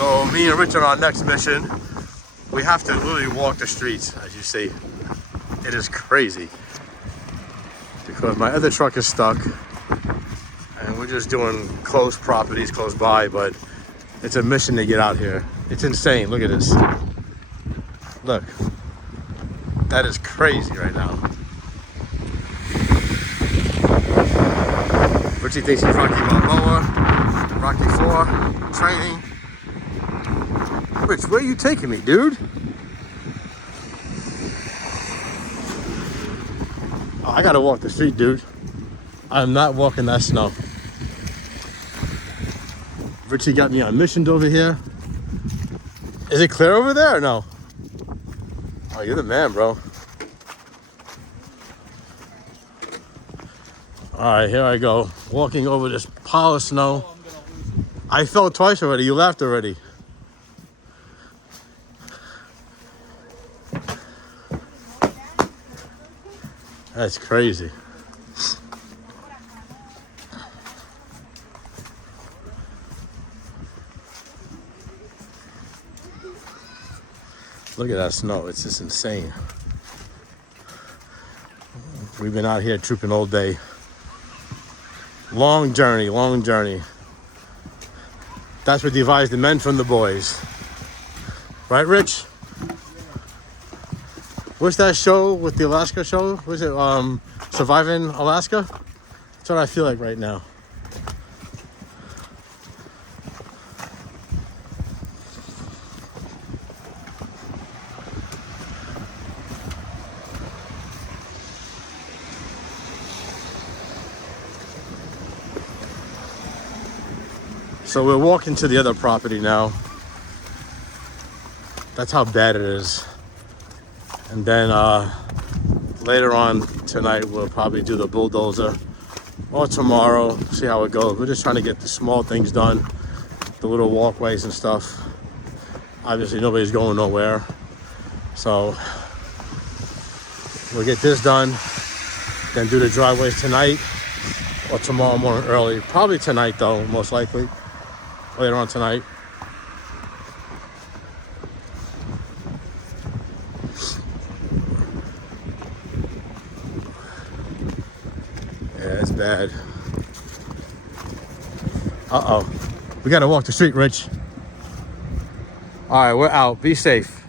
So me and Rich on our next mission. We have to literally walk the streets, as you see. It is crazy. Because my other truck is stuck. And we're just doing close properties close by, but it's a mission to get out here. It's insane. Look at this. Look. That is crazy right now. Richie thinks he's Rocky Balboa. Rocky 4. Training. Rich, where are you taking me, dude? Oh, I gotta walk the street, dude. I'm not walking that snow. Richie got me on missions over here. Is it clear over there or no? Oh, you're the man, bro. All right, here I go. Walking over this pile of snow. I fell twice already. You laughed already. That's crazy. Look at that snow. It's just insane. We've been out here trooping all day. Long journey, long journey. That's what divides the men from the boys. Right, Rich? What's that show with the Alaska show? Was it Surviving Alaska? That's what I feel like right now. So we're walking to the other property now. That's how bad it is. And then later on tonight, we'll probably do the bulldozer, or tomorrow, see how it goes. We're just trying to get the small things done, the little walkways and stuff. Obviously, nobody's going nowhere. So we'll get this done, then do the driveways tonight or tomorrow morning early. Probably tonight, though, most likely. Later on tonight. Yeah, it's bad. Uh-oh. We gotta walk the street, Rich. All right, we're out. Be safe.